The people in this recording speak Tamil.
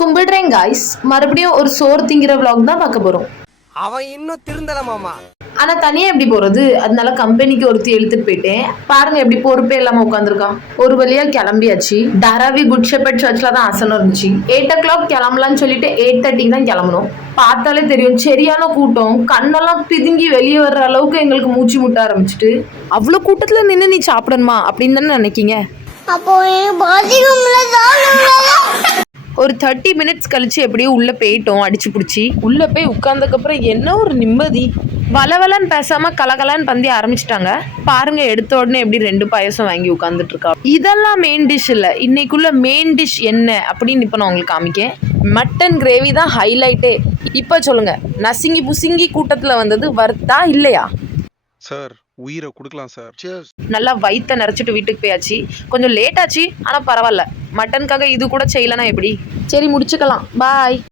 கும்பிடுறேன் காய்ஸ். மறுபடியும் ஒரு சோறு திங்கிற vlog தான் பார்க்க போறோம். அவன் இன்னும் திருந்தல மாமா. ஆனா தனியா எப்படி போறது? அதனால கம்பெனிக்கு ஒருத்தி இழுத்துட்டு போயிட்டேன். பாருங்க எப்படி பொறுப்பே இல்லாம உட்காந்துருக்கான். ஒரு வழியா கிளம்பியாச்சு. தாராவி குட் ஷெப்பர்ட் சர்ச்ல தான் ஆசனம் இருந்துச்சு. 8 o'clock கிளம்பலாம்னு சொல்லிட்டு 8:30 தான் கிளம்பணும். பார்த்தாலே தெரியும் சரியான கூட்டம். கண்ணெல்லாம் பிதுங்கி வெளியே வர்ற அளவுக்கு எங்களுக்கு மூச்சு முட்ட ஆரம்பிச்சுட்டு. அவ்வளவு கூட்டத்துல நின்று நீ சாப்பிடணுமா அப்படின்னு தானே நினைக்கீங்க. ஒரு 30 minutes கழிச்சு எப்படியோ உள்ள போயிட்டோம் அடிச்சு பிடிச்சி. உள்ள போய் உட்கார்ந்ததுக்கப்புறம் என்ன ஒரு நிம்மதி. வளவலன்னு பேசாம கலகலான்னு பந்தி ஆரம்பிச்சிட்டாங்க. பாருங்க எடுத்த உடனே எப்படி 2 பாயசம் வாங்கி உட்கார்ந்துட்டு இருக்கா. இதெல்லாம் மெயின் டிஷ் இல்ல. இன்னைக்குள்ள மெயின் டிஷ் என்ன அப்படின்னு இப்ப நான் உங்களுக்கு காமிக்கேன். மட்டன் கிரேவி தான் ஹைலைட்டே. இப்ப சொல்லுங்க, நசுங்கி புசுங்கி கூட்டத்துல வந்தது வர்த்தா இல்லையா? சார் உயிரை கொடுக்கலாம் சார். நல்லா வயிற்ற நிறைச்சிட்டு வீட்டுக்கு போயாச்சு. கொஞ்சம் லேட் ஆச்சு, ஆனால் பரவாயில்ல. மட்டனுக்காக இது கூட செய்யலனா எப்படி? சரி முடிச்சுக்கலாம். பாய்.